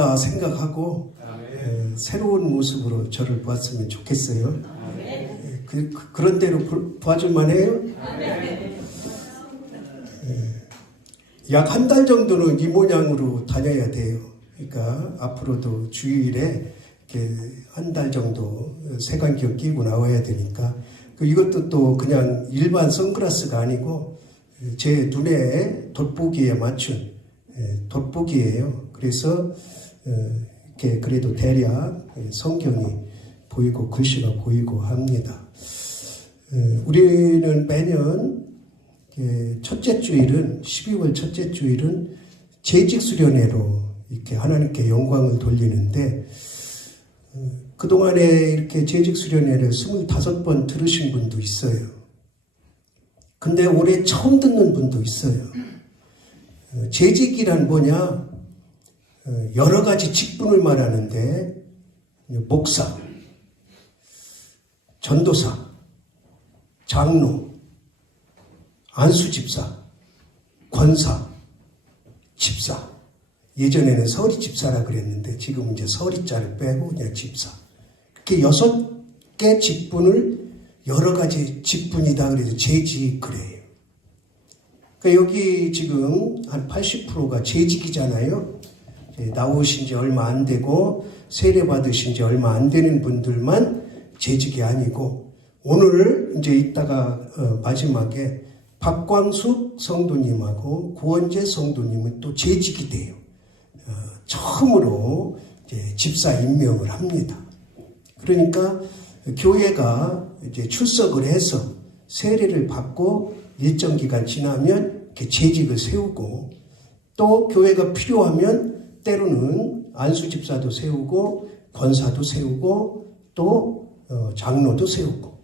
변했다 생각하고 새로운 모습으로 저를 보았으면 좋겠어요. 그런 대로 봐줄만 해요? 약 한 달 정도는 이 모양으로 다녀야 돼요. 그러니까 앞으로도 주일에 한 달 정도 색안경 끼고 나와야 되니까 이것도 또 그냥 일반 선글라스가 아니고 제 눈에 돋보기에 맞춘 돋보기예요. 그래서 이렇게 그래도 대략 성경이 보이고 글씨가 보이고 합니다. 우리는 매년 첫째 주일은 12월 첫째 주일은 재직 수련회로 이렇게 하나님께 영광을 돌리는데 그동안에 이렇게 재직 수련회를 25번 들으신 분도 있어요. 근데 올해 처음 듣는 분도 있어요. 재직이란 뭐냐? 여러 가지 직분을 말하는데 목사, 전도사, 장로, 안수집사, 권사, 집사. 예전에는 서리집사라 그랬는데 지금 이제 서리자를 빼고 그냥 집사. 이렇게 6개 직분을 여러 가지 직분이다 그래서 재직 그래요. 그러니까 여기 지금 한 80%가 재직이잖아요. 나오신 지 얼마 안 되고 세례 받으신 지 얼마 안 되는 분들만 재직이 아니고 오늘 이제 이따가 마지막에 박광숙 성도님하고 구원재 성도님은 또 재직이 돼요. 처음으로 이제 집사 임명을 합니다. 그러니까 교회가 이제 출석을 해서 세례를 받고 일정 기간 지나면 이렇게 재직을 세우고 또 교회가 필요하면 때로는 안수집사도 세우고 권사도 세우고 또 장로도 세우고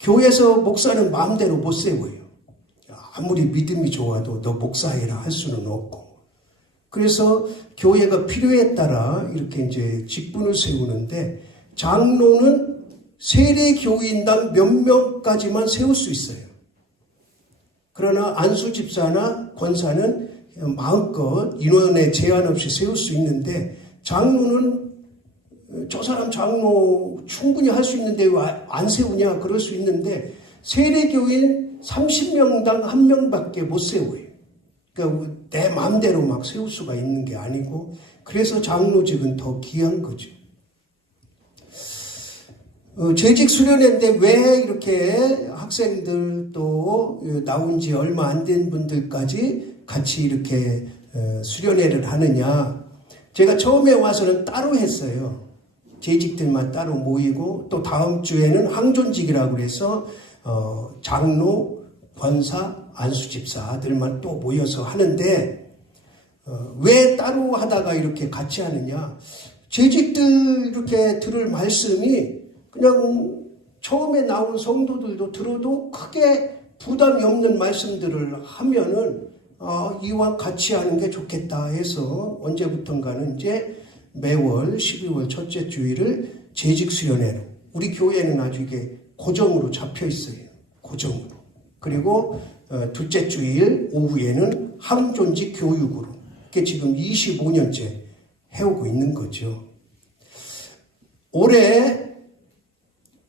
교회에서 목사는 마음대로 못 세워요. 아무리 믿음이 좋아도 너 목사해라 할 수는 없고 그래서 교회가 필요에 따라 이렇게 이제 직분을 세우는데 장로는 세례 교인당 몇 명까지만 세울 수 있어요. 그러나 안수집사나 권사는 마음껏 인원에 제한 없이 세울 수 있는데 장로는 저 사람 장로 충분히 할 수 있는데 왜 안 세우냐 그럴 수 있는데 세례교인 30명당 1명밖에 못 세워요. 그러니까 내 마음대로 막 세울 수가 있는 게 아니고 그래서 장로직은 더 귀한 거죠. 재직 수련회인데 왜 이렇게 학생들 또 나온 지 얼마 안 된 분들까지 같이 이렇게 수련회를 하느냐. 제가 처음에 와서는 따로 했어요. 재직들만 따로 모이고 또 다음 주에는 항존직이라고 해서 장로, 권사, 안수집사들만 또 모여서 하는데 왜 따로 하다가 이렇게 같이 하느냐. 재직들 이렇게 들을 말씀이 그냥 처음에 나온 성도들도 들어도 크게 부담이 없는 말씀들을 하면은 이와 같이 하는 게 좋겠다 해서 언제부턴가는 이제 매월 12월 첫째 주일을 재직 수련회로 우리 교회는 아주 이게 고정으로 잡혀 있어요. 고정으로. 그리고 둘째 주일 오후에는 항존직 교육으로 이게 지금 25년째 해오고 있는 거죠. 올해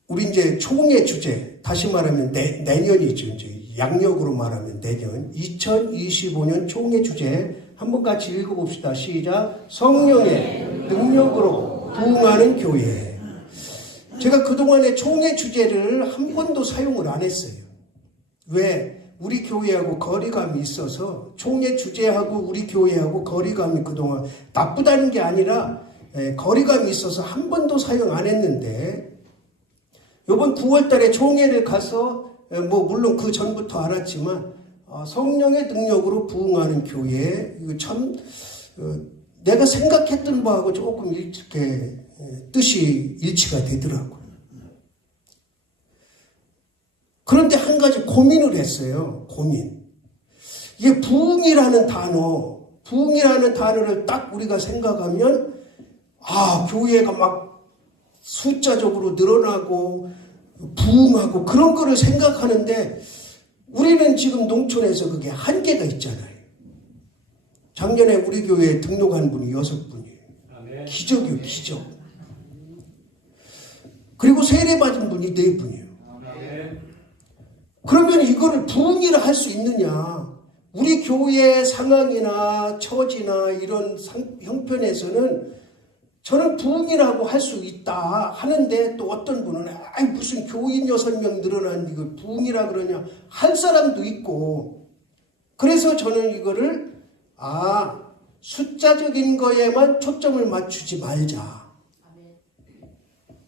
우리 이제 총회 주제, 다시 말하면 내년이죠. 이제 양력으로 말하면 내년 2025년 총회 주제 한번 같이 읽어봅시다. 시작. 성령의 능력으로 부흥하는 교회. 제가 그동안에 총회 주제를 한 번도 사용을 안 했어요. 왜? 우리 교회하고 거리감이 있어서 총회 주제하고 우리 교회하고 거리감이 그동안 나쁘다는 게 아니라 거리감이 있어서 한 번도 사용 안 했는데 이번 9월 달에 총회를 가서 물론 그 전부터 알았지만 성령의 능력으로 부흥하는 교회 이거 참 내가 생각했던 바하고 조금 이렇게 뜻이 일치가 되더라고요. 그런데 한 가지 고민을 했어요. 고민. 이게 부흥이라는 단어를 딱 우리가 생각하면 교회가 막 숫자적으로 늘어나고 부흥하고 그런 거를 생각하는데 우리는 지금 농촌에서 그게 한계가 있잖아요. 작년에 우리 교회에 등록한 분이 6분이에요. 기적이요, 기적. 그리고 세례 받은 분이 4분이에요. 그러면 이거를 부흥이라 할 수 있느냐? 우리 교회 상황이나 처지나 이런 형편에서는 저는 부흥이라고 할 수 있다 하는데, 또 어떤 분은 무슨 교인 6명 늘어난 이걸 부흥이라 그러냐 할 사람도 있고, 그래서 저는 이거를 숫자적인 거에만 초점을 맞추지 말자.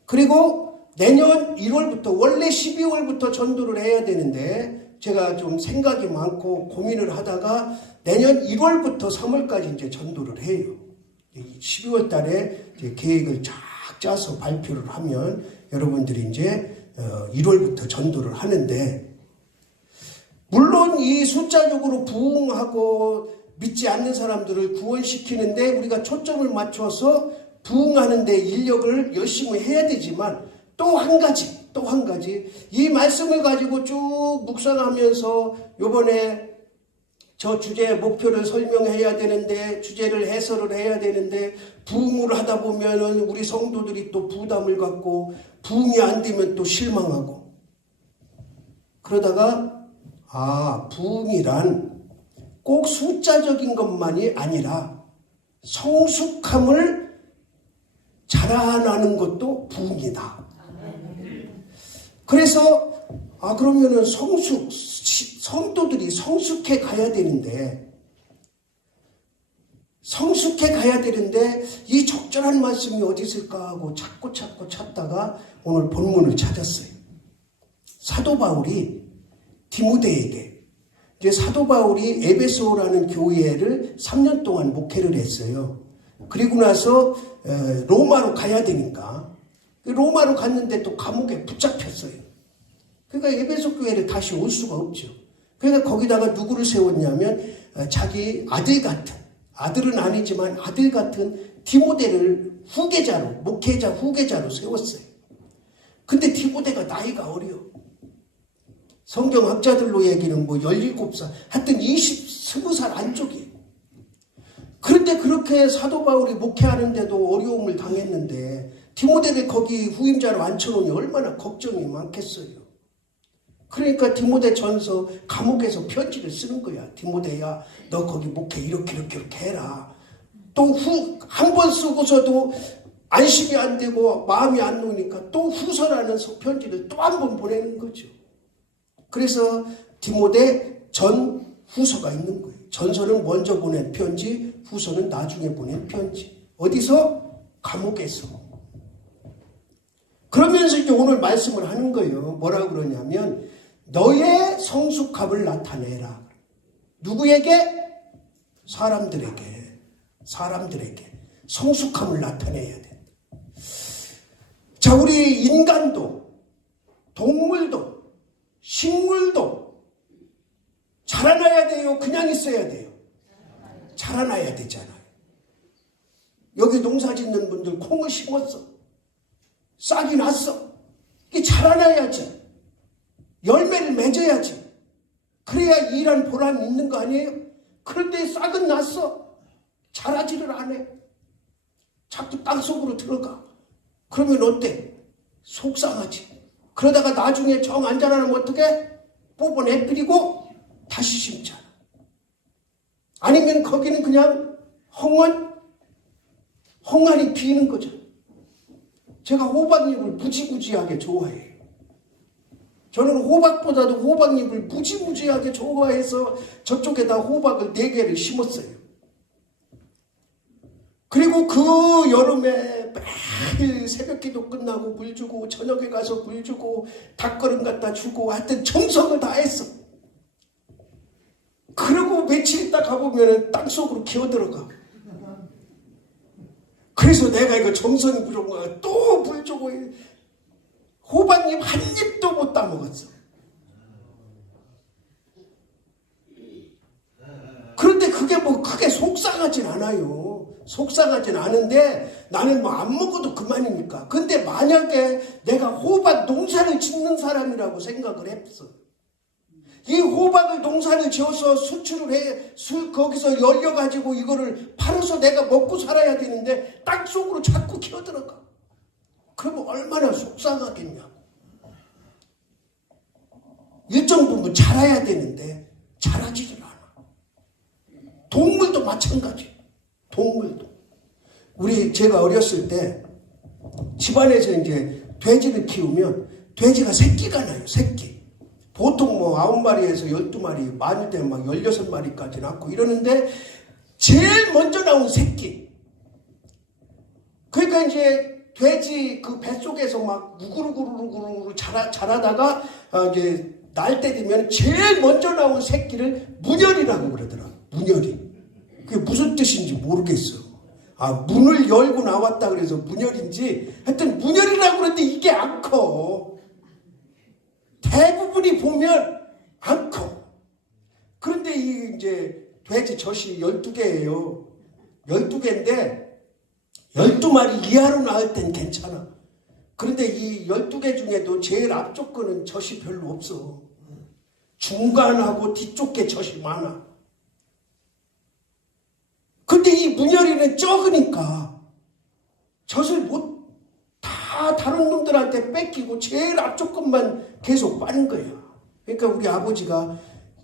그리고 내년 1월부터, 원래 12월부터 전도를 해야 되는데 제가 좀 생각이 많고 고민을 하다가 내년 1월부터 3월까지 이제 전도를 해요. 12월 달에 이제 계획을 쫙 짜서 발표를 하면 여러분들이 이제 1월부터 전도를 하는데, 물론 이 숫자적으로 부흥하고 믿지 않는 사람들을 구원시키는데 우리가 초점을 맞춰서 부흥하는데 인력을 열심히 해야 되지만, 또 한 가지 이 말씀을 가지고 쭉 묵상하면서 요번에 저 주제 목표를 설명해야 되는데, 주제를 해설을 해야 되는데, 부흥을 하다 보면은 우리 성도들이 또 부담을 갖고 부흥이 안 되면 또 실망하고, 그러다가 부흥이란 꼭 숫자적인 것만이 아니라 성숙함을 자라나는 것도 부흥이다. 그래서 그러면은 성도들이 성숙해 가야 되는데 이 적절한 말씀이 어디 있을까 하고 찾고 찾다가 오늘 본문을 찾았어요. 사도 바울이 디모데에게, 이제 사도 바울이 에베소라는 교회를 3년 동안 목회를 했어요. 그리고 나서 로마로 가야 되니까 로마로 갔는데 또 감옥에 붙잡혔어요. 그러니까 에베소 교회를 다시 올 수가 없죠. 그러니까 거기다가 누구를 세웠냐면 자기 아들은 아니지만 아들 같은 디모데를 목회자 후계자로 세웠어요. 근데 디모데가 나이가 어려. 성경학자들로 얘기는 17살, 하여튼 20살 안쪽이에요. 그런데 그렇게 사도 바울이 목회하는데도 어려움을 당했는데 디모데를 거기 후임자로 앉혀놓으니 얼마나 걱정이 많겠어요. 그러니까 디모데 전서 감옥에서 편지를 쓰는 거야. 디모데야, 너 거기 목회 이렇게 해라. 또 한 번 쓰고서도 안심이 안 되고 마음이 안 놓으니까 또 후서라는 편지를 또 한 번 보내는 거죠. 그래서 디모데 전 후서가 있는 거예요. 전서는 먼저 보낸 편지, 후서는 나중에 보낸 편지. 어디서? 감옥에서. 그러면서 이제 오늘 말씀을 하는 거예요. 뭐라고 그러냐면 너의 성숙함을 나타내라. 누구에게? 사람들에게 성숙함을 나타내야 된다. 자, 우리 인간도 동물도 식물도 자라나야 돼요? 그냥 있어야 돼요? 자라나야 되잖아요. 여기 농사 짓는 분들 콩을 심었어. 싹이 났어. 이게 자라나야지. 열매를 맺어야지. 그래야 일한 보람이 있는 거 아니에요? 그런데 싹은 났어. 자라지를 않아. 자꾸 땅속으로 들어가. 그러면 어때? 속상하지. 그러다가 나중에 정 안 자라면 어떻게? 뽑아내버리고 다시 심잖아. 아니면 거기는 그냥 헝한이 비는 거죠. 제가 호박잎을 무지무지하게 좋아해요. 저는 호박보다도 호박잎을 무지무지하게 좋아해서 저쪽에다 호박을 4개를 심었어요. 그리고 그 여름에 매일 새벽기도 끝나고 물 주고 저녁에 가서 물 주고 닭거름 갖다 주고 하여튼 정성을 다했어. 그리고 며칠 있다 가보면 땅속으로 기어들어가. 그래서 내가 이거 정성이 부족한 또 물 주고 호박잎 한 입도 못 따먹었어. 그런데 그게 크게 속상하진 않아요. 속상하진 않은데 나는 안 먹어도 그만이니까. 근데 만약에 내가 호박 농사를 짓는 사람이라고 생각을 했어. 이 호박을 농사를 지어서 수출을 해, 거기서 열려가지고 이거를 팔아서 내가 먹고 살아야 되는데 땅속으로 자꾸 기어들어가. 그러면 얼마나 속상하겠냐고. 일정 부분 자라야 되는데 자라지질 않아. 동물도 마찬가지. 동물도. 제가 어렸을 때 집안에서 이제 돼지를 키우면 돼지가 새끼가 나요. 새끼. 보통 뭐 9마리에서 12마리, 많을 때는 막 16마리까지 낳고 이러는데 제일 먼저 나온 새끼. 그러니까 이제 돼지 그 뱃속에서 막 우구르구르구르 자라다가 이제 날 때 되면 제일 먼저 나온 새끼를 문열이라고 그러더라. 문열이. 그게 무슨 뜻인지 모르겠어. 문을 열고 나왔다 그래서 문열인지 하여튼 문열이라고 그러는데 이게 안 커. 대부분이 보면 안 커. 그런데 이제 돼지 젖이 12개예요. 12개인데 12마리 이하로 낳을 땐 괜찮아. 그런데 이 12개 중에도 제일 앞쪽 거는 젖이 별로 없어. 중간하고 뒤쪽 게 젖이 많아. 근데 이 문열이는 적으니까 젖을 다 다른 놈들한테 뺏기고 제일 앞쪽 것만 계속 빠는 거야. 그러니까 우리 아버지가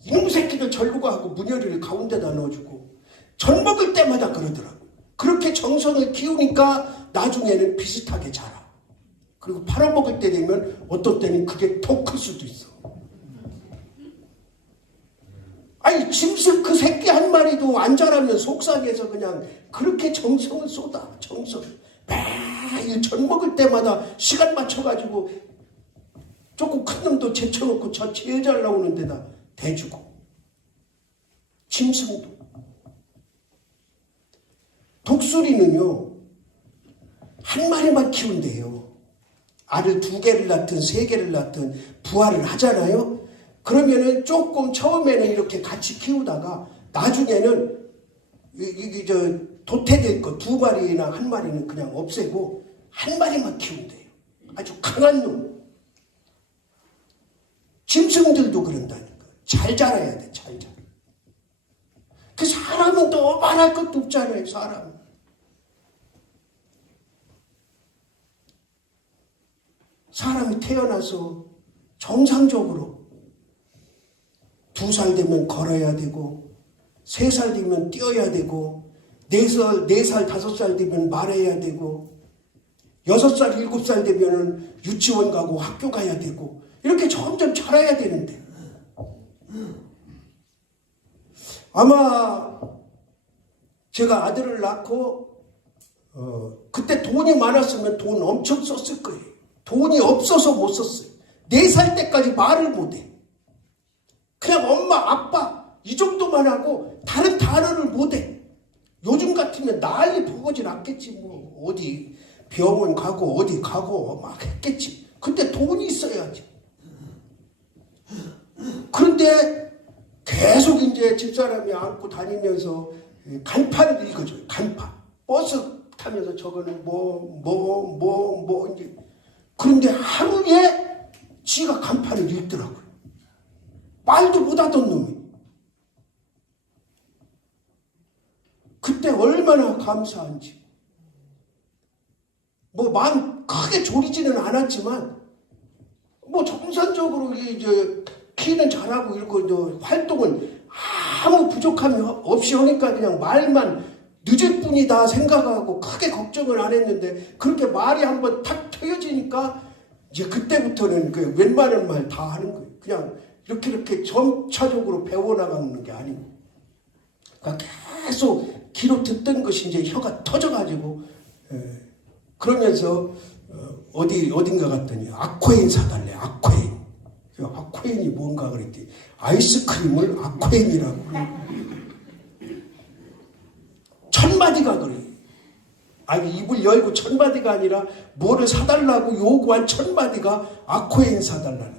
이놈 새끼들 절로 가고 문열이를 가운데다 넣어주고 젖 먹을 때마다 그러더라고. 그렇게 정성을 키우니까 나중에는 비슷하게 자라. 그리고 팔아먹을 때 되면 어떤 때는 그게 더 클 수도 있어. 아니 짐승 그 새끼 한 마리도 안 자라면 속상해서 그냥 그렇게 정성을 쏟아. 정성. 매일 젖 먹을 때마다 시간 맞춰가지고 조금 큰 놈도 제쳐놓고 저 제일 잘 나오는 데다 대주고. 짐승도. 독수리는요. 한 마리만 키운대요. 알을 2개를 낳든 3개를 낳든 부화를 하잖아요. 그러면은 조금 처음에는 이렇게 같이 키우다가 나중에는 도태될 거 2마리나 1마리는 그냥 없애고 1마리만 키운대요. 아주 강한 놈. 짐승들도 그런다니까. 잘 자라야 돼. 잘 자라. 그 사람은 또 말할 것도 없잖아요. 사람은. 사람이 태어나서 정상적으로 2살 되면 걸어야 되고 3살 되면 뛰어야 되고 4살, 5살 되면 말해야 되고 6살, 7살 되면 유치원 가고 학교 가야 되고 이렇게 점점 자라야 되는데 아마 제가 아들을 낳고 그때 돈이 많았으면 돈 엄청 썼을 거예요. 돈이 없어서 못 썼어요. 4살 때까지 말을 못해. 그냥 엄마, 아빠 이 정도만 하고 다른 단어를 못해. 요즘 같으면 난리 버거지 않겠지. 뭐 어디 병원 가고 어디 가고 막 했겠지. 근데 돈이 있어야지. 그런데 계속 이제 집사람이 안고 다니면서 간판을 읽어줘요. 간판. 버스 타면서 저거는 이제. 그런데 하루에 지가 간판을 읽더라고요. 말도 못하던 놈이. 그때 얼마나 감사한지. 뭐 마음 크게 졸이지는 않았지만 뭐 정상적으로 이제 키는 잘하고 이러고 활동을 아무 부족함이 없이 하니까 그냥 말만 늦을 뿐이다 생각하고 크게 걱정을 안 했는데 그렇게 말이 한번 탁 터여지니까 이제 그때부터는 그 웬만한 말 다 하는 거예요. 그냥 이렇게 점차적으로 배워나가는 게 아니고. 그러니까 계속 귀로 듣던 것이 이제 혀가 터져가지고 그러면서 어딘가 갔더니 아쿠아인 사달래. 아쿠아인. 아쿠아인이 뭔가 그랬더니 아이스크림을 아쿠아인이라고 천마디가 그래. 아니 입을 열고 천마디가 아니라 뭐를 사달라고 요구한 천마디가 아쿠아인 사달라는.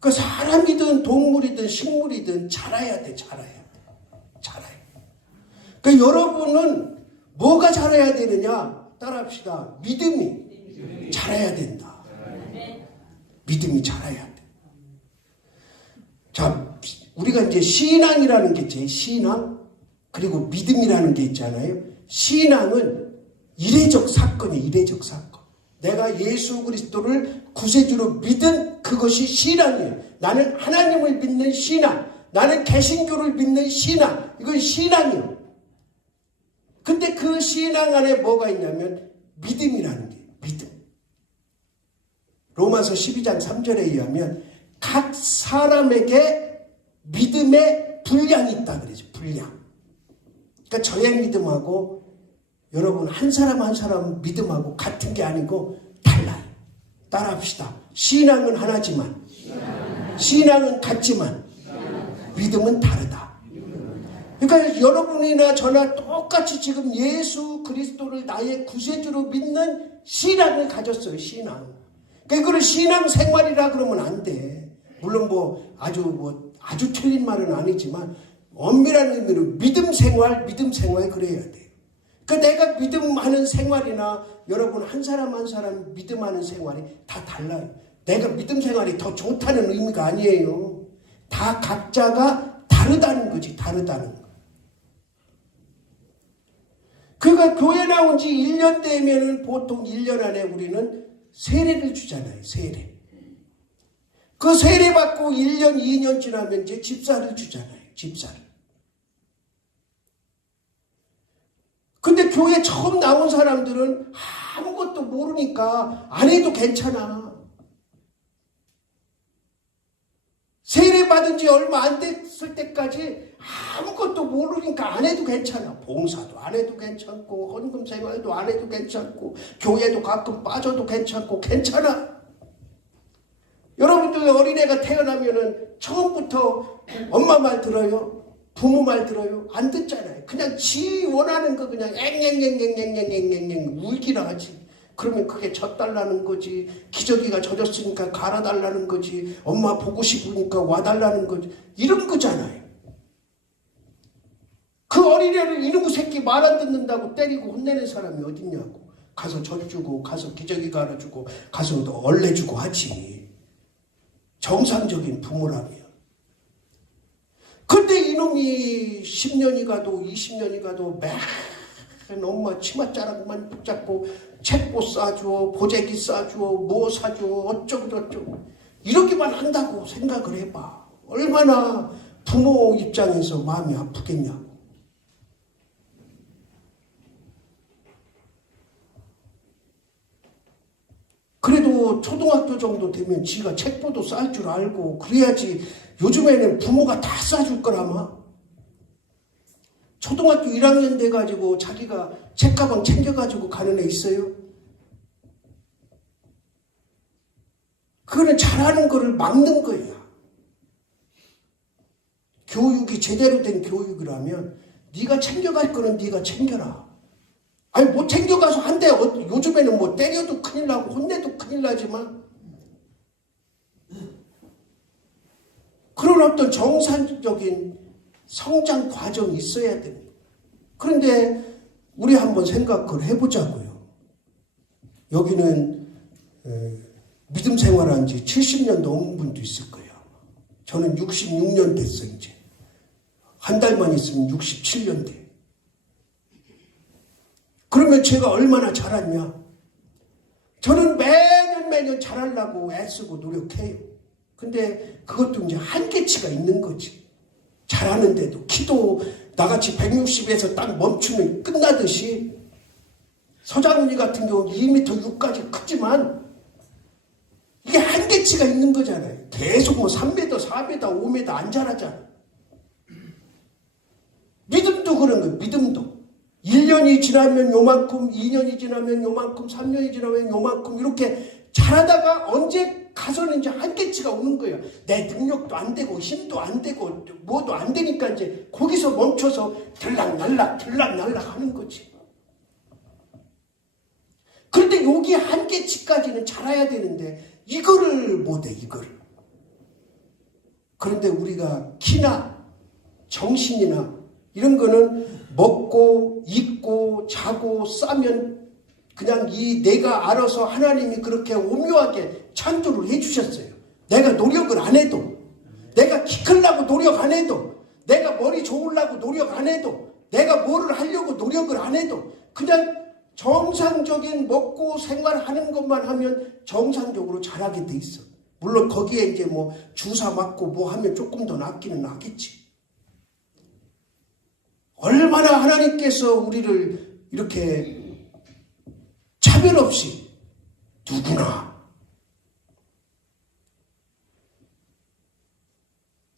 그 사람이든 동물이든 식물이든 자라야 돼. 자라야 돼. 자라야 돼. 그 여러분은 뭐가 자라야 되느냐? 따라합시다. 믿음이 자라야 된다. 믿음이 자라야 돼. 자, 우리가 이제 신앙이라는 게 있지. 신앙 그리고 믿음이라는 게 있잖아요. 신앙은 이례적 사건이에요. 이례적 사건. 내가 예수 그리스도를 구세주로 믿은 그것이 신앙이에요. 나는 하나님을 믿는 신앙. 나는 개신교를 믿는 신앙. 이건 신앙이에요. 근데 그 신앙 안에 뭐가 있냐면 믿음이라는 게 믿음. 로마서 12장 3절에 의하면 각 사람에게 믿음의 분량이 있다 그러죠. 분량. 그러니까 저의 믿음하고 여러분 한 사람 한 사람 믿음하고 같은 게 아니고 달라요. 따라합시다. 신앙은 하나지만 신앙은 같지만 믿음은 다르다. 그러니까 여러분이나 저나 똑같이 지금 예수 그리스도를 나의 구세주로 믿는 신앙을 가졌어요. 신앙. 그러니까 이거를 신앙생활이라 그러면 안 돼. 물론 아주 틀린 말은 아니지만 엄밀한 의미로 믿음생활 그래야 돼. 그러니까 내가 믿음하는 생활이나 여러분 한 사람 한 사람 믿음하는 생활이 다 달라요. 내가 믿음 생활이 더 좋다는 의미가 아니에요. 다 각자가 다르다는 거지. 다르다는 거. 그러니까 교회 나온 지 1년 되면은 보통 1년 안에 우리는 세례를 주잖아요. 세례. 그 세례 받고 1년, 2년 지나면 이제 집사를 주잖아요. 집사를. 근데 교회 처음 나온 사람들은 아무것도 모르니까 안 해도 괜찮아. 세례 받은 지 얼마 안 됐을 때까지 아무것도 모르니까 안 해도 괜찮아. 봉사도 안 해도 괜찮고 헌금 생활도 안 해도 괜찮고 교회도 가끔 빠져도 괜찮고 괜찮아. 여러분들 어린애가 태어나면은 처음부터 엄마 말 들어요? 부모 말 들어요? 안 듣잖아요. 그냥 지 원하는 거 그냥 앵앵앵앵앵앵앵앵 울기나 하지. 그러면 그게 젖달라는 거지. 기저귀가 젖었으니까 갈아달라는 거지. 엄마 보고 싶으니까 와달라는 거지. 이런 거잖아요. 그 어린애를 이놈의 새끼 말 안 듣는다고 때리고 혼내는 사람이 어딨냐고. 가서 젖주고 가서 기저귀 갈아주고 가서 얼레주고 하지. 정상적인 부모라면. 근데 이놈이 10년이 가도 20년이 가도 맨 엄마 치맛자락만 붙잡고 책보 싸줘, 보재기 싸줘, 뭐 사줘, 어쩌고 저쩌고 이렇게만 한다고 생각을 해봐. 얼마나 부모 입장에서 마음이 아프겠냐고. 그래도 초등학교 정도 되면 지가 책보도 쌀 줄 알고 그래야지. 요즘에는 부모가 다 싸줄 거라마. 초등학교 1학년 돼가지고 자기가 책가방 챙겨가지고 가는 애 있어요? 그거는 잘하는 거를 막는 거야. 교육이 제대로 된 교육이라면 네가 챙겨갈 거는 네가 챙겨라. 아니 못 챙겨가서 한대. 요즘에는 뭐 때려도 큰일 나고 혼내도 큰일 나지만 그런 어떤 정상적인 성장 과정이 있어야 됩니다. 그런데 우리 한번 생각을 해보자고요. 여기는 믿음 생활한 지 70년 넘은 분도 있을 거예요. 저는 66년 됐어요. 이제 한 달만 있으면 67년 돼. 그러면 제가 얼마나 잘했냐? 저는 매년 잘하려고 애쓰고 노력해요. 근데 그것도 이제 한계치가 있는 거지. 잘하는데도 키도 나같이 160에서 딱 멈추면 끝나듯이 서장훈이 같은 경우는 2m 6까지 크지만 이게 한계치가 있는 거잖아요. 계속 뭐 3m, 4m, 5m 안 자라잖아. 믿음도 그런 거예요. 믿음도. 1년이 지나면 요만큼, 2년이 지나면 요만큼, 3년이 지나면 요만큼 이렇게 자라다가 언제 가서는 이제 한계치가 오는 거예요. 내 능력도 안 되고 힘도 안 되고 뭐도 안 되니까 이제 거기서 멈춰서 들락날락 하는 거지. 그런데 여기 한계치까지는 자라야 되는데 이거를 못해. 이거를. 그런데 우리가 키나 정신이나 이런 거는 먹고 입고 자고 싸면 그냥 내가 알아서 하나님이 그렇게 오묘하게 창조를 해주셨어요. 내가 노력을 안 해도, 내가 키 크려고 노력 안 해도, 내가 머리 좋으려고 노력 안 해도, 내가 뭐를 하려고 노력을 안 해도 그냥 정상적인 먹고 생활하는 것만 하면 정상적으로 자라게 돼 있어. 물론 거기에 이제 뭐 주사 맞고 뭐 하면 조금 더 낫기는 나겠지. 얼마나 하나님께서 우리를 이렇게 차별 없이 누구나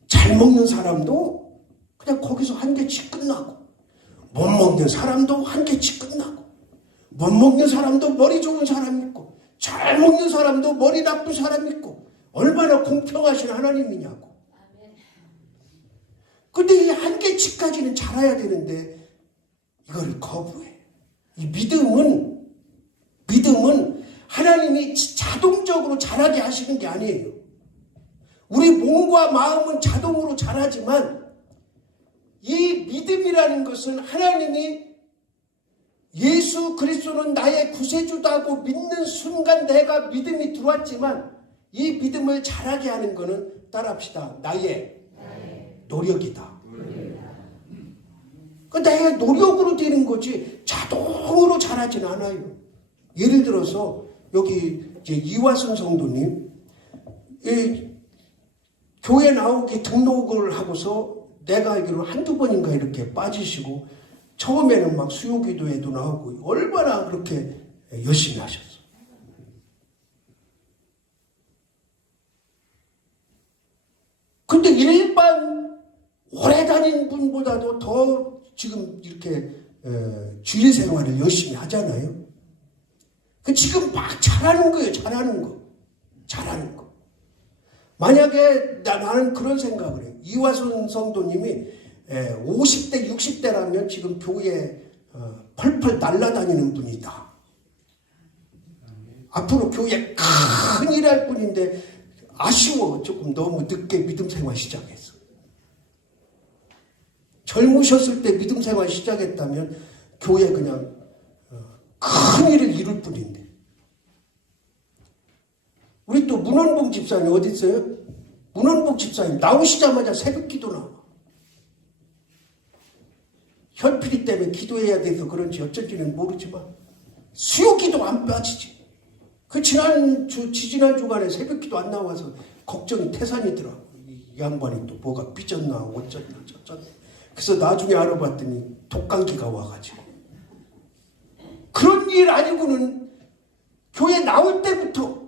잘 먹는 사람도 그냥 거기서 한 개씩 끝나고, 못 먹는 사람도 한 개씩 끝나고, 못 먹는 사람도 머리 좋은 사람 있고, 잘 먹는 사람도 머리 나쁜 사람 있고, 얼마나 공평하신 하나님이냐고. 근데 이 한계치까지는 자라야 되는데 이거를 거부해. 이 믿음은 하나님이 자동적으로 자라게 하시는 게 아니에요. 우리 몸과 마음은 자동으로 자라지만 이 믿음이라는 것은 하나님이 예수 그리스도는 나의 구세주다고 믿는 순간 내가 믿음이 들어왔지만 이 믿음을 자라게 하는 것은 따라합시다. 나의 노력이다. 나의 노력으로 되는 거지 자동으로 자라진 않아요. 예를 들어서 여기 이제 이화순 성도님 교회 나오기 등록을 하고서 내가 알기로 한두 번인가 이렇게 빠지시고 처음에는 막 수요기도에도 나오고 얼마나 그렇게 열심히 하셨어. 근데 일반 오래 다닌 분보다도 더 지금 이렇게 주일 생활을 열심히 하잖아요. 지금 막 잘하는 거예요. 잘하는 거. 만약에 나는 그런 생각을 해요. 이화순 성도님이 50대, 60대라면 지금 교회에 펄펄 날아다니는 분이다. 앞으로 교회에 큰 일 할 분인데 아쉬워. 조금 너무 늦게 믿음 생활 시작했어. 젊으셨을 때 믿음 생활 시작했다면 교회에 그냥 큰 일을 이룰 뿐인데. 우리 또 문원봉 집사님 어디 있어요? 문원봉 집사님 나오시자마자 새벽 기도 나와. 현필이 때문에 기도해야 돼서 그런지 어쩐지는 모르지만 수요 기도 안 빠지지. 지지난 주간에 새벽 기도 안 나와서 걱정이 태산이더라고. 이 양반이 또 뭐가 삐졌나 어쩌나 저쩌나. 그래서 나중에 알아봤더니 독감기가 와가지고. 그런 일 아니고는 교회 나올 때부터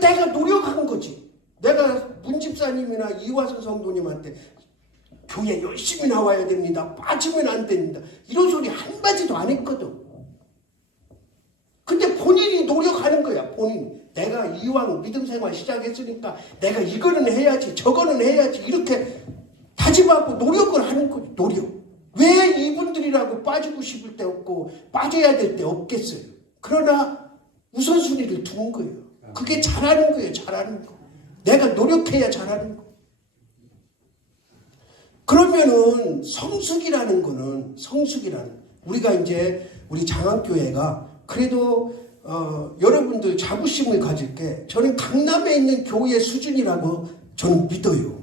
내가 노력한 거지. 내가 문 집사님이나 이화선 성도님한테 교회 열심히 나와야 됩니다. 빠지면 안 됩니다. 이런 소리 한마디도 안 했거든. 근데 본인이 노력하는 거야. 본인이. 내가 이왕 믿음 생활 시작했으니까 내가 이거는 해야지 저거는 해야지 이렇게 다짐하고 노력을 하는 거지. 노력. 왜 이분들이라고 빠지고 싶을 때 없고 빠져야 될 때 없겠어요. 그러나 우선순위를 두는 거예요. 그게 잘하는 거예요. 잘하는 거. 내가 노력해야 잘하는 거. 그러면은 성숙이라는 거는 우리가 이제 우리 장안교회가 그래도 여러분들 자부심을 가질 게 저는 강남에 있는 교회 수준이라고 저는 믿어요.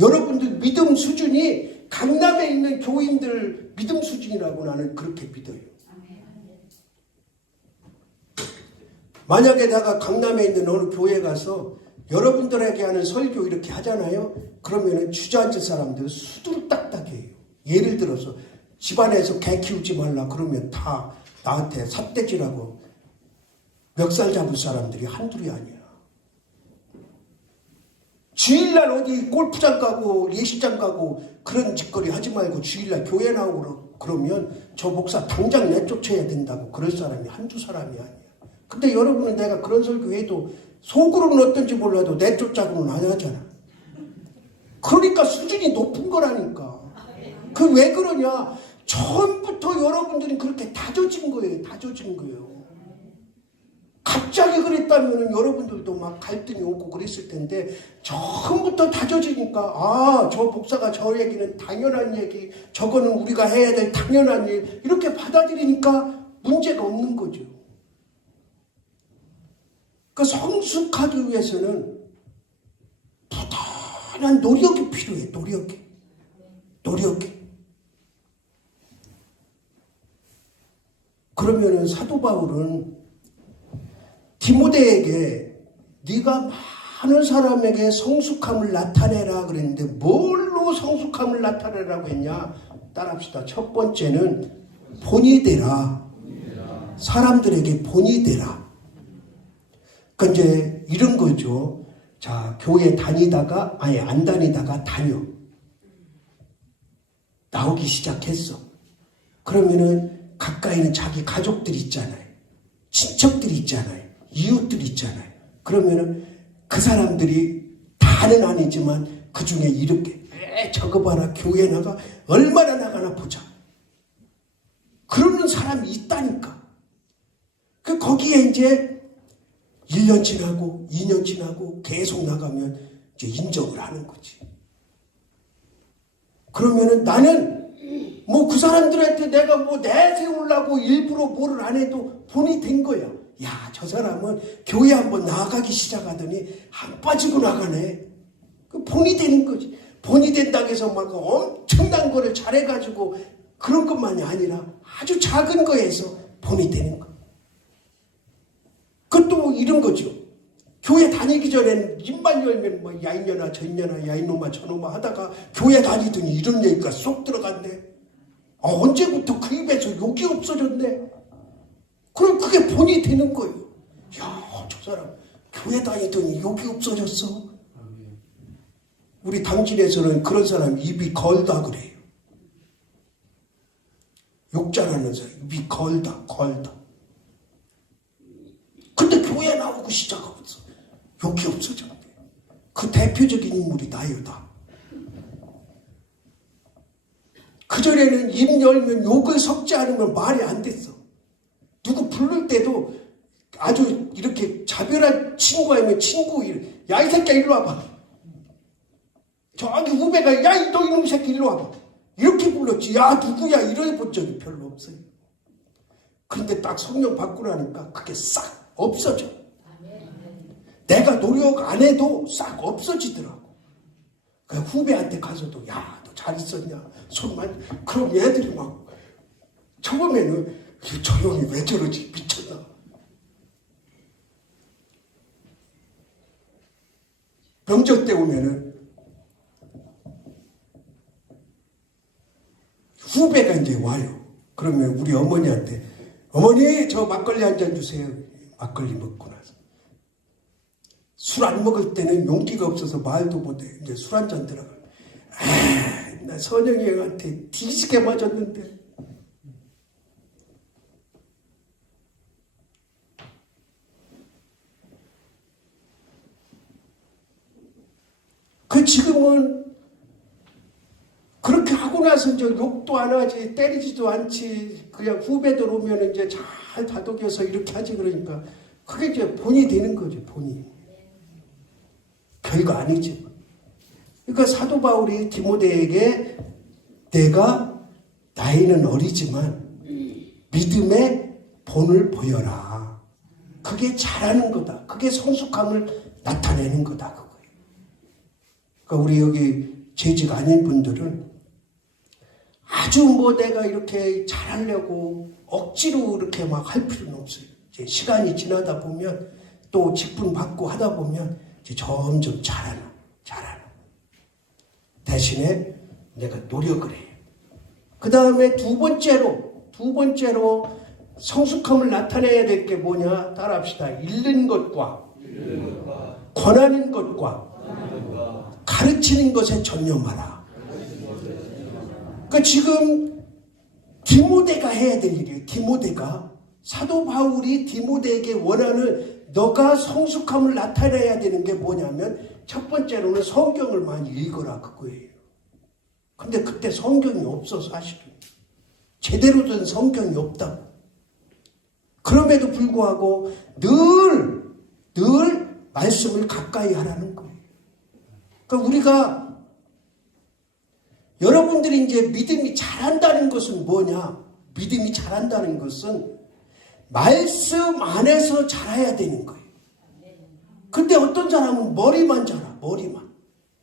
여러분들 믿음 수준이 강남에 있는 교인들 믿음 수준이라고 나는 그렇게 믿어요. 만약에 내가 강남에 있는 어느 교회 가서 여러분들에게 하는 설교 이렇게 하잖아요. 그러면은 주저앉을 사람들 수두룩딱딱해요. 예를 들어서 집안에서 개 키우지 말라 그러면 다 나한테 삿대질하고 멱살 잡을 사람들이 한둘이 아니야. 주일날 어디 골프장 가고 예식장 가고 그런 짓거리 하지 말고 주일날 교회 나오고 그러면 저 목사 당장 내쫓아야 된다고 그럴 사람이 한두 사람이 아니야. 근데 여러분은 내가 그런 설교해도 속으로는 어떤지 몰라도 내쫓자고는 안 하잖아. 그러니까 수준이 높은 거라니까. 그 왜 그러냐. 처음부터 여러분들이 그렇게 다져진 거예요. 갑자기 그랬다면 여러분들도 막 갈등이 오고 그랬을 텐데 처음부터 다져지니까 저 목사가 저 얘기는 당연한 얘기, 저거는 우리가 해야 될 당연한 일 이렇게 받아들이니까 문제가 없는 거죠. 그 성숙하기 위해서는 부단한 노력이 필요해. 노력이. 그러면은 사도 바울은 디모데에게 네가 많은 사람에게 성숙함을 나타내라 그랬는데 뭘로 성숙함을 나타내라고 했냐? 따라합시다. 첫 번째는 본이 되라. 사람들에게 본이 되라. 그러니까 이제 이런 거죠. 자, 교회 다니다가 아예 안 다니다가 다녀. 나오기 시작했어. 그러면은 가까이는 자기 가족들이 있잖아요. 친척들이 있잖아요. 이웃들이 있잖아요. 그러면은 그 사람들이 다는 아니지만 그 중에 이렇게 저거 봐라 교회 나가 얼마나 나가나 보자. 그러는 사람이 있다니까. 거기에 이제 1년 지나고 2년 지나고 계속 나가면 이제 인정을 하는 거지. 그러면은 나는 뭐 그 사람들한테 내가 뭐 내세우려고 일부러 뭐를 안 해도 본이 된 거야. 야, 저 사람은 교회 한번 나가기 시작하더니 안 빠지고 나가네. 그 본이 되는 거지. 본이 된다고 해서 막 엄청난 거를 잘해가지고 그런 것만이 아니라 아주 작은 거에서 본이 되는 거. 그것도 이런 거죠. 교회 다니기 전에는 입만 열면 뭐 야 이년아 저 이년아 야 이놈아 저놈아 하다가 교회 다니더니 이런 얘기가 쏙 들어갔네. 언제부터 그 입에서 욕이 없어졌네. 그럼 그게 본이 되는 거예요. 야, 저 사람 교회 다니더니 욕이 없어졌어. 우리 당진에서는 그런 사람 입이 걸다 그래요. 욕 잘하는 사람 입이 걸다. 근데 교회 나오고 시작하면서 욕이 없어졌대. 그 대표적인 인물이 나예요, 다. 그전에는 입 열면 욕을 섞지 않으면 말이 안 됐어. 누구 부를 때도 아주 이렇게 자별한 친구 아니면 친구, 야, 이 새끼야, 일로 와봐. 저기 후배가, 야, 너 이놈 새끼, 일로 와봐. 이렇게 불렀지. 야, 누구야? 이래 본 적이 별로 없어요. 그런데 딱 성령 받고 나니까 그게 싹 없어져. 내가 노력 안 해도 싹 없어지더라고. 그 후배한테 가서도, 야, 너 잘 있었냐? 손만. 그럼 얘들이 막, 처음에는, 저 형이 왜 저러지? 미쳤나? 명절 때 오면은, 후배가 이제 와요. 그러면 우리 어머니한테, 어머니, 저 막걸리 한 잔 주세요. 막걸리 먹고 나서. 술 안 먹을 때는 용기가 없어서 말도 못해. 이제 술 한 잔 들어가. 나 선영이 형한테 뒤지게 맞았는데. 그 지금은 그렇게 하고 나서 이제 욕도 안 하지, 때리지도 않지. 그냥 후배들 오면 이제 잘 다독여서 이렇게 하지. 그러니까 그게 이제 본이 되는 거죠, 본이. 별거 아니지. 그러니까 사도 바울이 디모데에게 내가 나이는 어리지만 믿음의 본을 보여라. 그게 잘하는 거다. 그게 성숙함을 나타내는 거다. 그거예요. 그러니까 우리 여기 재직 아닌 분들은 아주 뭐 내가 이렇게 잘하려고 억지로 이렇게 막 할 필요는 없어요. 이제 시간이 지나다 보면 또 직분 받고 하다 보면 이제 점점 잘하나. 대신에 내가 노력을 해요. 그 다음에 두 번째로 성숙함을 나타내야 될 게 뭐냐? 따라합시다. 읽는 것과 권하는 것과 가르치는 것에 전념하라. 그러니까 지금 디모데가 해야 될 일이에요. 디모데가. 사도 바울이 디모데에게 원하는 너가 성숙함을 나타내야 되는 게 뭐냐면 첫 번째로는 성경을 많이 읽어라 그거예요. 근데 그때 성경이 없어 사실은. 제대로 된 성경이 없다. 그럼에도 불구하고 늘 말씀을 가까이 하라는 거예요. 그러니까 우리가 여러분들이 이제 믿음이 잘한다는 것은 뭐냐? 믿음이 잘한다는 것은 말씀 안에서 자라야 되는 거예요. 근데 어떤 사람은 머리만 자라, 머리만.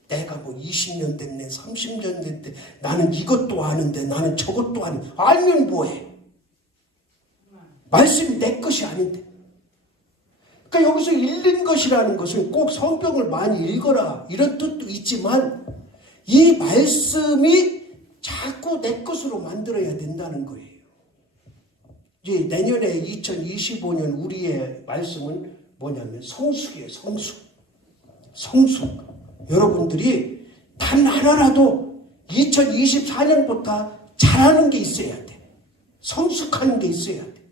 내가 뭐 20년 됐네, 30년 됐네, 나는 이것도 아는데, 나는 저것도 아는데, 알면 뭐해? 말씀이 내 것이 아닌데. 그러니까 여기서 읽는 것이라는 것은 꼭 성경을 많이 읽어라, 이런 뜻도 있지만, 이 말씀이 자꾸 내 것으로 만들어야 된다는 거예요. 이제 내년에 2025년 우리의 말씀은 뭐냐면 성숙이에요. 성숙. 여러분들이 단 하나라도 2024년부터 잘하는 게 있어야 돼. 성숙하는 게 있어야 돼.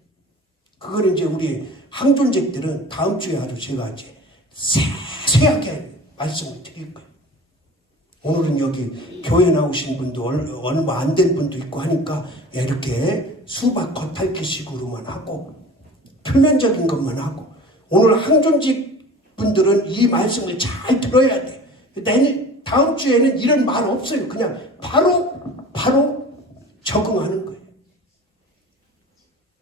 그거는 이제 우리 항존직들은 다음 주에 아주 제가 이제 세세하게 말씀을 드릴 거예요. 오늘은 여기 교회 나오신 분도 얼마 안 된 분도 있고 하니까 이렇게 수박 겉핥기식으로만 하고 표면적인 것만 하고, 오늘 항존직 분들은 이 말씀을 잘 들어야 돼. 다음 주에는 이런 말 없어요. 그냥 바로 적응하는 거예요.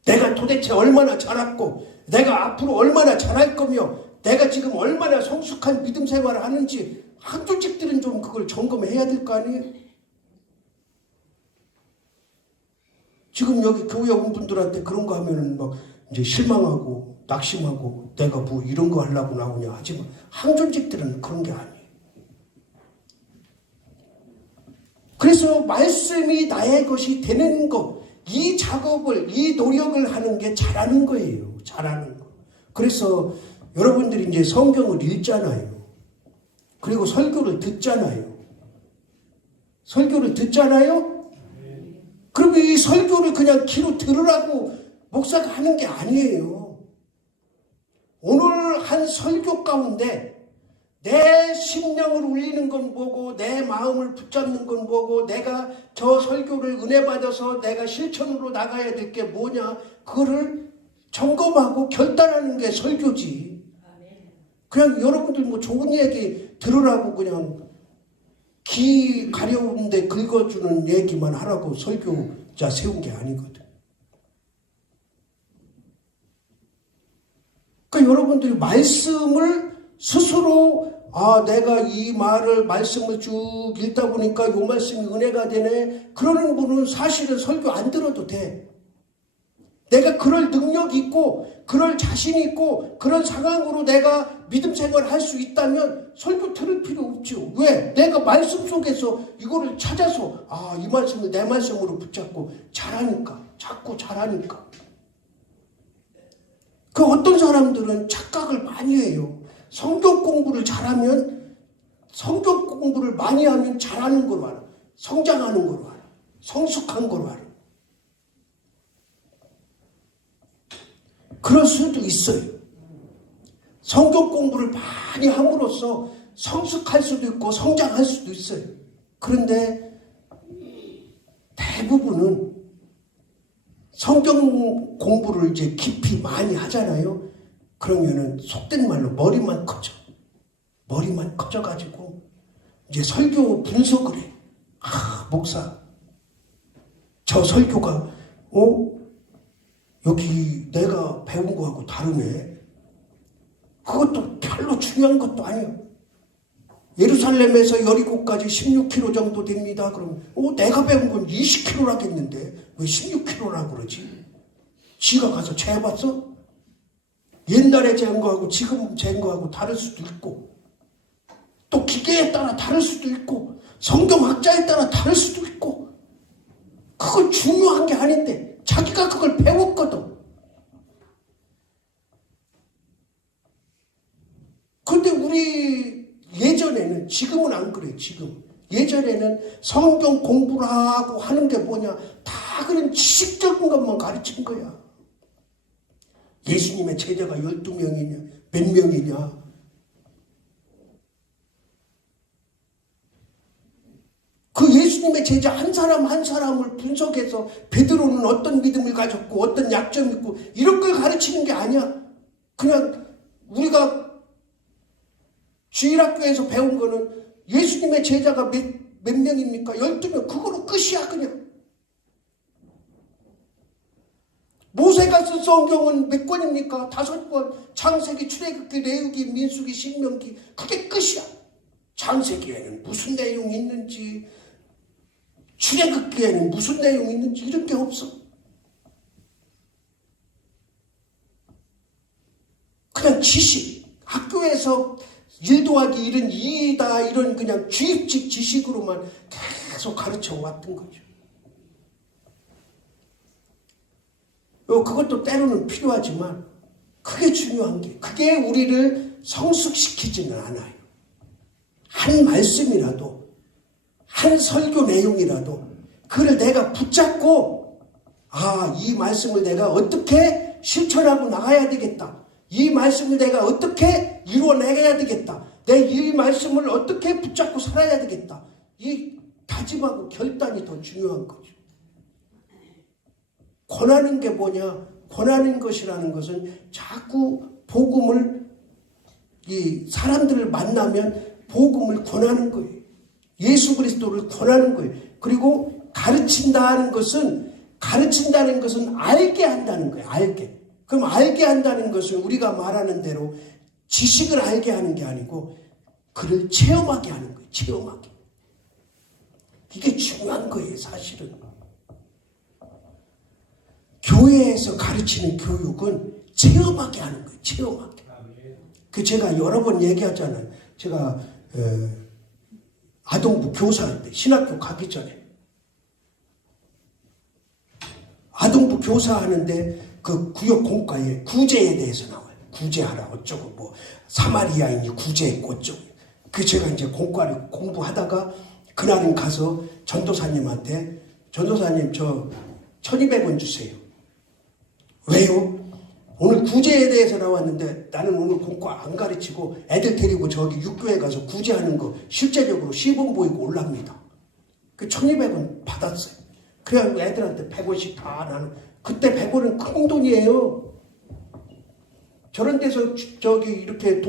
내가 도대체 얼마나 자랐고, 내가 앞으로 얼마나 잘할 거며, 내가 지금 얼마나 성숙한 믿음 생활을 하는지 항존직들은 좀 그걸 점검해야 될 거 아니에요? 지금 여기 교회 온 분들한테 그런 거 하면은 막 이제 실망하고 낙심하고 내가 뭐 이런 거 하려고 나오냐 하지만, 항존직들은 그런 게 아니에요. 그래서 말씀이 나의 것이 되는 것, 이 작업을, 이 노력을 하는 게 잘하는 거예요. 잘하는 거. 그래서 여러분들이 이제 성경을 읽잖아요. 그리고 설교를 듣잖아요. 그러면 이 설교를 그냥 귀로 들으라고 목사가 하는 게 아니에요. 오늘 한 설교 가운데 내 심령을 울리는 건 뭐고, 내 마음을 붙잡는 건 뭐고, 내가 저 설교를 은혜 받아서 내가 실천으로 나가야 될 게 뭐냐, 그거를 점검하고 결단하는 게 설교지. 그냥 여러분들 뭐 좋은 얘기 들으라고 그냥 귀 가려운데 긁어주는 얘기만 하라고 설교자 세운 게 아니거든. 그러니까 여러분들이 말씀을 스스로, 내가 이 말씀을 쭉 읽다 보니까 이 말씀이 은혜가 되네, 그러는 분은 사실은 설교 안 들어도 돼. 내가 그럴 능력이 있고, 그럴 자신이 있고, 그런 상황으로 내가 믿음 생활을 할 수 있다면 설교 들을 필요 없죠. 왜? 내가 말씀 속에서 이거를 찾아서, 이 말씀을 내 말씀으로 붙잡고 자꾸 잘하니까. 그 어떤 사람들은 착각을 많이 해요. 성경 공부를 잘하면, 성경 공부를 많이 하면 잘하는 걸로 알아. 성장하는 걸로 알아. 성숙한 걸로 알아. 그럴 수도 있어요. 성경 공부를 많이 함으로써 성숙할 수도 있고 성장할 수도 있어요. 그런데 대부분은 성경 공부를 이제 깊이 많이 하잖아요. 그러면은 속된 말로 머리만 커져가지고 이제 설교 분석을 해. 목사, 저 설교가 여기 내가 배운 거하고 다르네. 그것도 별로 중요한 것도 아니에요. 예루살렘에서 여리고까지 16km 정도 됩니다. 그럼 내가 배운 건 20km라겠는데 왜 16km라고 그러지? 지가 가서 재봤어? 옛날에 재은 거하고 지금 재은 거하고 다를 수도 있고, 또 기계에 따라 다를 수도 있고, 성경학자에 따라 다를 수도 있고, 그건 중요한 게 아닌데 자기가 그걸 배웠거든. 그런데 우리 예전에는, 지금은 안 그래. 지금 예전에는 성경 공부를 하고 하는 게 뭐냐, 다 그런 지식적인 것만 가르친 거야. 예수님의 제자가 12명이냐 몇 명이냐, 그 예수님의 제자 한 사람 한 사람을 분석해서 베드로는 어떤 믿음을 가졌고 어떤 약점이 있고 이런 걸 가르치는 게 아니야. 그냥 우리가 주일학교에서 배운 거는 예수님의 제자가 몇 명입니까? 12명. 그거로 끝이야. 그냥 모세가 제가 쓴 성경은 몇 권입니까? 5권. 창세기, 출애굽기, 레위기, 민수기, 신명기. 그게 끝이야. 창세기에는 무슨 내용이 있는지, 출애굽기에는 무슨 내용이 있는지 이런 게 없어. 그냥 지식. 학교에서 1 더하기 1은 2다 이런 그냥 주입식 지식으로만 계속 가르쳐 왔던 거죠. 그것도 때로는 필요하지만 그게 중요한 게, 그게 우리를 성숙시키지는 않아요. 한 말씀이라도, 한 설교 내용이라도 그를 내가 붙잡고, 이 말씀을 내가 어떻게 실천하고 나가야 되겠다. 이 말씀을 내가 어떻게 이루어내야 되겠다. 내 이 말씀을 어떻게 붙잡고 살아야 되겠다. 이 다짐하고 결단이 더 중요한 거죠. 권하는 게 뭐냐? 권하는 것이라는 것은 자꾸 복음을, 이 사람들을 만나면 복음을 권하는 거예요. 예수 그리스도를 권하는 거예요. 그리고 가르친다는 것은 알게 한다는 거예요. 알게. 그럼 알게 한다는 것은 우리가 말하는 대로 지식을 알게 하는 게 아니고 그를 체험하게 하는 거예요. 체험하게. 이게 중요한 거예요, 사실은. 교회에서 가르치는 교육은 체험하게 하는 거예요. 체험하게. 그 제가 여러 번 얘기하잖아요. 제가 아동부 교사할 때, 신학교 가기 전에 아동부 교사하는데 그 구역 공과에 구제에 대해서 나와요. 구제하라 어쩌고, 뭐 사마리아인이 구제했고 어쩌고. 그 제가 이제 공과를 공부하다가 그날은 가서 전도사님한테, 전도사님 저 1200원 주세요. 왜요? 오늘 구제에 대해서 나왔는데 나는 오늘 공과 안 가르치고 애들 데리고 저기 육교에 가서 구제하는 거 실제적으로 시범 보이고 올랍니다. 그 1200원 받았어요. 그래가지고 애들한테 100원씩 다 나는, 그때 100원은 큰 돈이에요. 저런 데서 저기 이렇게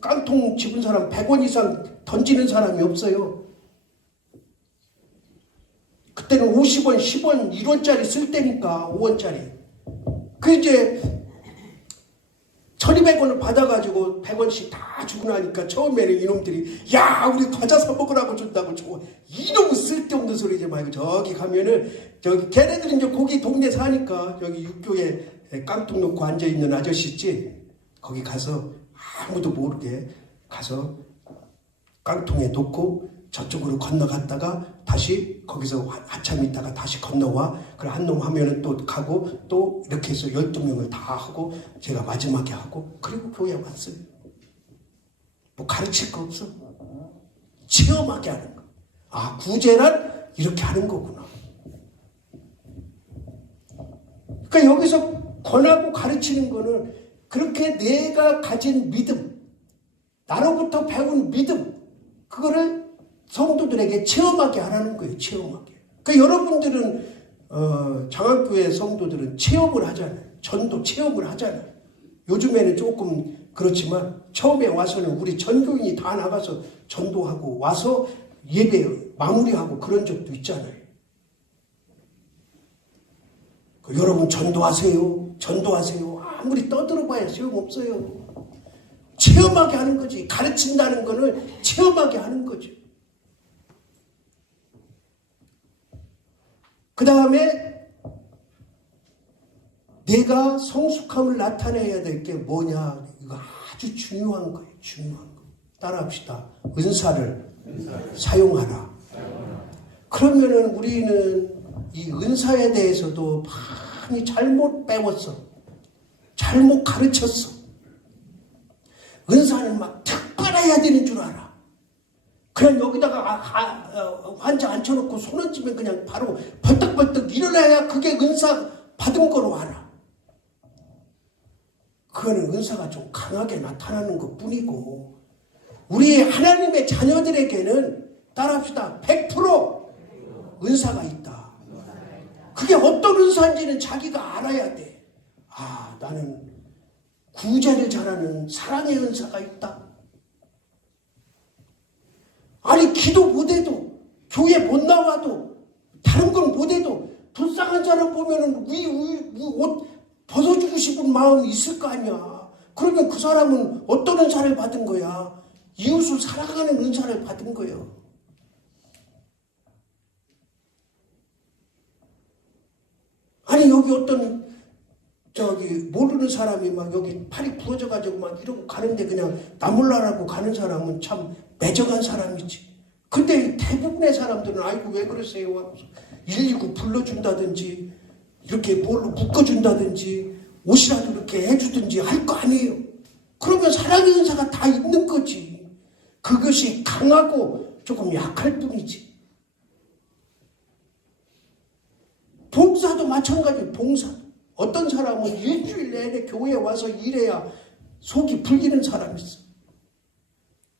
깡통 집은 사람 100원 이상 던지는 사람이 없어요. 그때는 50원, 10원, 1원짜리 쓸 때니까 5원짜리. 그 이제 1200원을 받아가지고 100원씩 다 주고 나니까 처음에는 이놈들이 야 우리 과자 사 먹으라고 준다고 저거 이놈의 쓸데없는 소리지 말고 저기 가면은 저기 걔네들은 이제 거기 동네 사니까 여기 육교에 깡통 놓고 앉아있는 아저씨 있지, 거기 가서 아무도 모르게 가서 깡통에 놓고 저쪽으로 건너갔다가 다시 거기서 한참 있다가 다시 건너와. 그래 한 놈 하면은 또 가고 또 이렇게 해서 12명을 다 하고 제가 마지막에 하고 그리고 교회 왔어요. 뭐 가르칠 거 없어. 체험하게 하는 거. 구제란 이렇게 하는 거구나. 그러니까 여기서 권하고 가르치는 거는 그렇게 내가 가진 믿음, 나로부터 배운 믿음, 그거를 성도들에게 체험하게 하라는 거예요. 체험하게. 그러니까 여러분들은 장학교회 성도들은 체험을 하잖아요. 전도 체험을 하잖아요. 요즘에는 조금 그렇지만 처음에 와서는 우리 전교인이 다 나가서 전도하고 와서 예배 마무리하고 그런 적도 있잖아요. 여러분 전도하세요. 전도하세요. 아무리 떠들어봐야 소용없어요. 체험하게 하는 거지. 가르친다는 거는 체험하게 하는 거죠. 그 다음에 내가 성숙함을 나타내야 될 게 뭐냐. 이거 아주 중요한 거예요. 중요한 거. 따라합시다. 은사를 사용하라. 그러면은 우리는 이 은사에 대해서도 많이 잘못 배웠어. 잘못 가르쳤어. 은사는 막 특별해야 되는 줄 알아. 그냥 여기다가 환자 앉혀놓고 손 얹으면 그냥 바로 벌떡벌떡 일어나야 그게 은사 받은 거로 알아. 그거는 은사가 좀 강하게 나타나는 것 뿐이고, 우리 하나님의 자녀들에게는 따라합시다. 100% 은사가 있다. 그게 어떤 은사인지는 자기가 알아야 돼. 나는 구제를 잘하는 사랑의 은사가 있다. 아니 기도 못해도, 교회 못 나와도, 다른 건 못해도 불쌍한 사람 보면은 옷 벗어주고 싶은 마음이 있을 거 아니야. 그러면 그 사람은 어떤 은사를 받은 거야? 이웃을 사랑하는 은사를 받은 거예요. 아니 여기 어떤 모르는 사람이 막 여기 팔이 부러져가지고 막 이러고 가는데 그냥 나 몰라라고 가는 사람은 참 매정한 사람이지. 근데 대부분의 사람들은 아이고 왜 그러세요 하고서 119 불러준다든지 이렇게 뭘로 묶어준다든지 옷이라도 이렇게 해주든지 할 거 아니에요. 그러면 사랑의 은사가 다 있는 거지. 그것이 강하고 조금 약할 뿐이지. 봉사도 마찬가지예요. 봉사. 어떤 사람은 일주일 내내 교회에 와서 일해야 속이 풀리는 사람이 있어.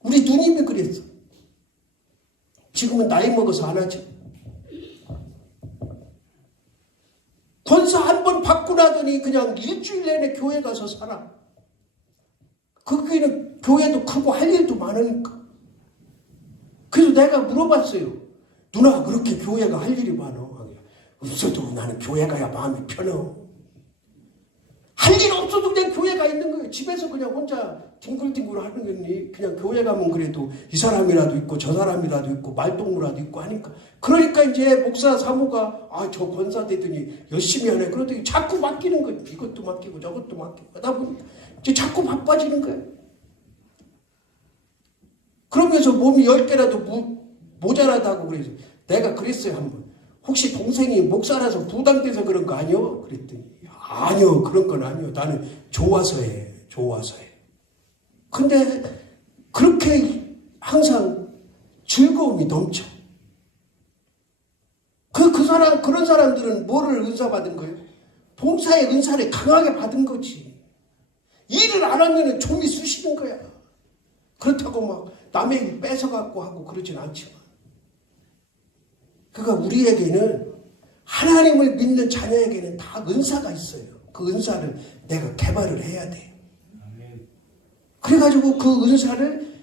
우리 누님이 그랬어. 지금은 나이 먹어서 안 하지. 권사 한 번 받고 나더니 그냥 일주일 내내 교회 가서 살아. 거기는 교회도 크고 할 일도 많으니까. 그래서 내가 물어봤어요. 누나 그렇게 교회가 할 일이 많아? 없어도 나는 교회 가야 마음이 편해. 할 일 없어도 그냥 교회가 있는 거예요. 집에서 그냥 혼자 뒹굴뒹굴 하는 거니 그냥 교회 가면 그래도 이 사람이라도 있고 저 사람이라도 있고 말동무라도 있고 하니까. 그러니까 이제 목사 사모가 저 권사 되더니 열심히 하네. 그러더니 자꾸 맡기는 거예요. 이것도 맡기고 저것도 맡기고 하다 보니까 이제 자꾸 바빠지는 거예요. 그러면서 몸이 10개라도 모자라다고 그래서 내가 그랬어요 한번. 혹시 동생이 목사라서 부담돼서 그런 거 아니요? 그랬더니 아니요 그런 건 아니요. 나는 좋아서 해. 근데 그렇게 항상 즐거움이 넘쳐. 그런 사람들은 뭐를 은사 받은 거예요? 봉사의 은사를 강하게 받은 거지. 일을 안 하면 좀이 쑤시는 거야. 그렇다고 막 남의 일 뺏어갖고 하고 그러진 않지만. 그러니까 우리에게는 하나님을 믿는 자녀에게는 다 은사가 있어요. 그 은사를 내가 개발을 해야 돼. 그래가지고 그 은사를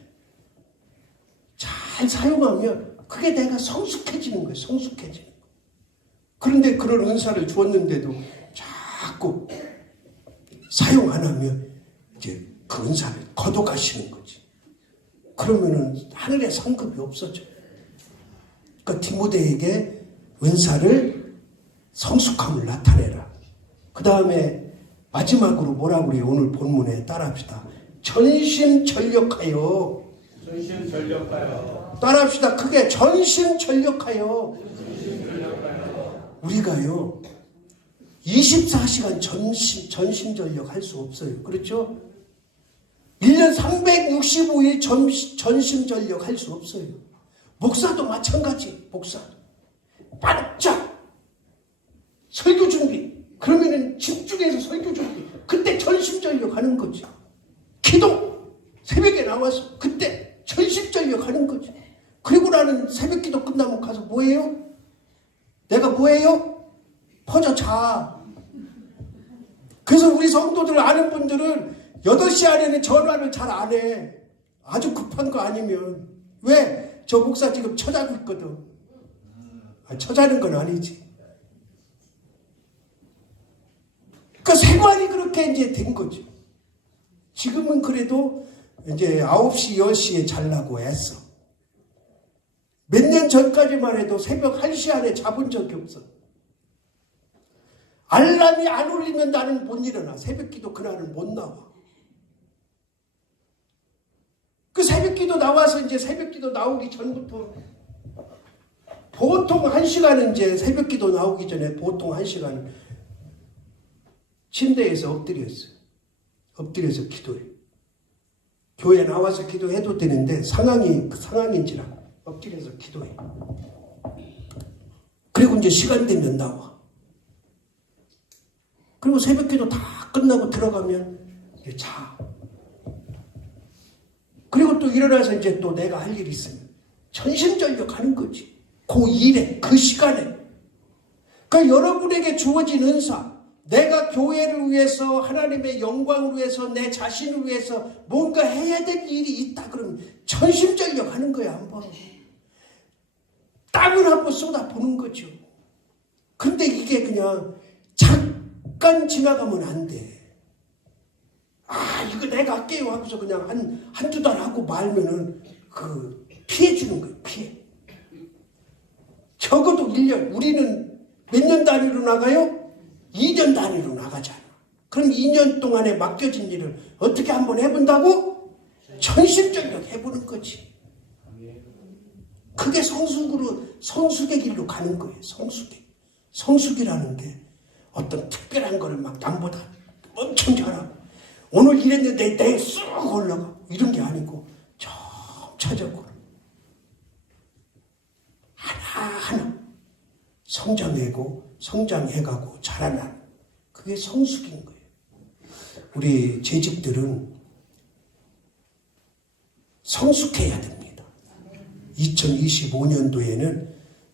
잘 사용하면 그게 내가 성숙해지는 거예요. 성숙해지는 거예요. 그런데 그런 은사를 주었는데도 자꾸 사용 안 하면 이제 그 은사를 걷어가시는 거지. 그러면은 하늘의 상급이 없어져. 그러니까 디모데에게 은사를 성숙함을 나타내라. 그 다음에 마지막으로 뭐라고 그래요? 오늘 본문에 따라합시다. 전심전력하여. 따라합시다. 크게 전심전력하여. 우리가요 24시간 전심전력 할 수 없어요. 그렇죠? 1년 365일 전심전력 할 수 없어요. 목사도 마찬가지. 목사도 바짝 설교 준비. 그러면은 집중해서 설교 준비. 그때 전심전력 하는 거지. 기도 새벽에 나와서 그때 전심전력 하는 거지. 그리고 나는 새벽 기도 끝나면 가서 뭐해요? 내가 뭐해요? 퍼져 자. 그래서 우리 성도들 아는 분들은 8시 안에는 전화를 잘 안 해. 아주 급한 거 아니면. 왜? 저 목사 지금 처자고 있거든. 처자는 건 아니지. 그 생활이 그렇게 이제 된 거죠. 지금은 그래도 이제 9시, 10시에 자려고 했어. 몇 년 전까지만 해도 새벽 1시 안에 잡은 적이 없어. 알람이 안 울리면 나는 못 일어나. 새벽 기도 그날은 못 나와. 그 새벽 기도 나와서 이제 새벽 기도 나오기 전부터 보통 1시간은 이제 새벽 기도 나오기 전에 보통 1시간 침대에서 엎드려서 기도해. 교회 나와서 기도해도 되는데 상황인지라 엎드려서 기도해. 그리고 이제 시간 되면 나와. 그리고 새벽 기도 다 끝나고 들어가면 이제 자. 그리고 또 일어나서 이제 또 내가 할 일이 있으면 전심전력 하는 거지. 그 일에, 그 시간에. 그러니까 여러분에게 주어진 은사, 내가 교회를 위해서, 하나님의 영광을 위해서, 내 자신을 위해서 뭔가 해야 될 일이 있다 그러면 전심전력 하는 거야. 한번 땀을 한번 쏟아보는 거죠. 근데 이게 그냥 잠깐 지나가면 안 돼. 이거 내가 할게요 하고서 그냥 한두 달 하고 말면은 피해 주는 거예요, 피해. 적어도 1년, 우리는 몇 년 단위로 나가요? 2년 단위로 나가잖아. 그럼 2년 동안에 맡겨진 일을 어떻게 한번 해본다고? 전심전력 해보는 거지. 그게 성숙의 길로 가는 거예요, 성숙의. 성숙이라는 게 어떤 특별한 거를 막 남보다 엄청 잘하고, 오늘 이랬는데 내일 쑥 올라가. 이런 게 아니고, 점차적으로. 하나하나 성장해가고 자라나는. 그게 성숙인 거예요. 우리 재직들은 성숙해야 됩니다. 2025년도에는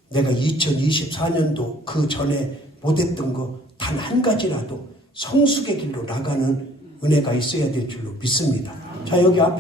내가 2024년도 그 전에 못했던 거 단 한 가지라도 성숙의 길로 나가는 은혜가 있어야 될 줄로 믿습니다. 자, 여기 앞에